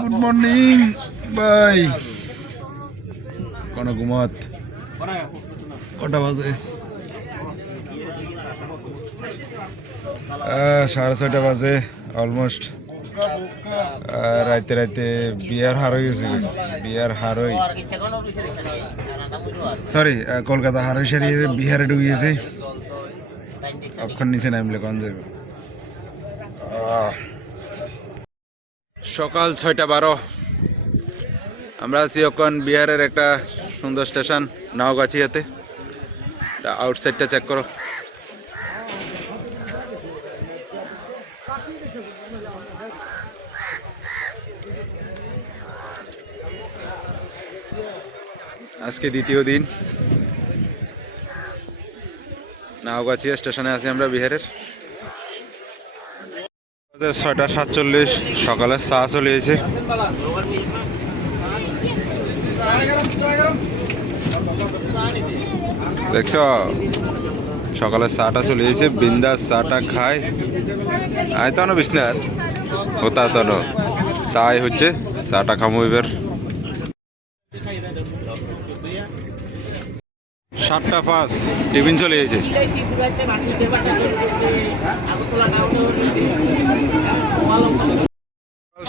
Good morning ভাই। কোন ঘুমত কটা বাজে? 6:30 বাজে অলমোস্ট। রাইতে রাইতে বিয়ার হার হয়ে গেছে, বিয়ার হার হই সরি কলকাতা হারই সারি বিহারে ঢুকে গেছে। অক্ষণ নিচে নামলে কোন যাবে? সকাল 6:12 আমরা আছি এখন বিহারের একটা সুন্দর স্টেশন নাওগাছিয়াতে। আউটসাইডটা চেক করো। আজকে দ্বিতীয় দিন নাওগাছিয়া স্টেশনে আছি আমরা বিহারের। 6:47 সকালে চা চলে এসেছে। দেখছ সকালে চাটা চলে এসেছে, বিন্দাস চাটা খাই আয় তো বিছনার হতা তো চাই হচ্ছে, চাটা খামো এবার। 7:05 টিফিন চলে এসেছে।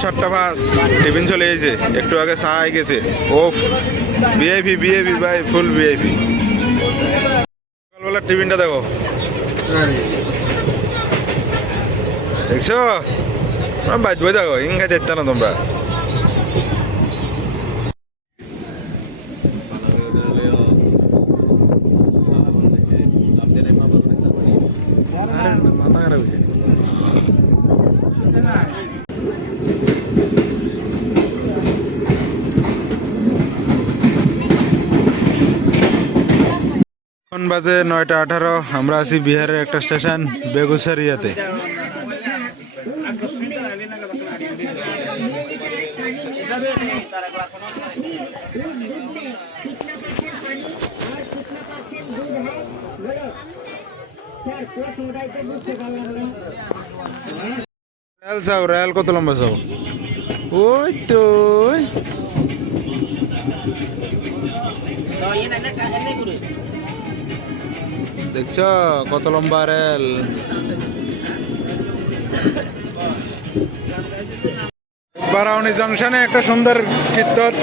7:05 টিফিন চলে এসেছে, একটু আগে চা হয়ে গেছে। ওফ ভিআইপি ভিআইপি ভাই, ফুল ভিআইপি। সকালবেলা টিফিনটা দেখো, দেখছো বাইট বই দেখো, ইং খাইতে ইচ্ছা না তোমরা। মাথা খারাপ হয়েছে। এখন বাজে 9:18। আমরা আছি বিহারের একটা স্টেশন বেগুসরিয়াতে। রেল চাও, রেল কত লম্বা চাও? ওই তো দেখছ কত লম্বা রেল। বারাউনি জংশনে একটা সুন্দর কীর্তন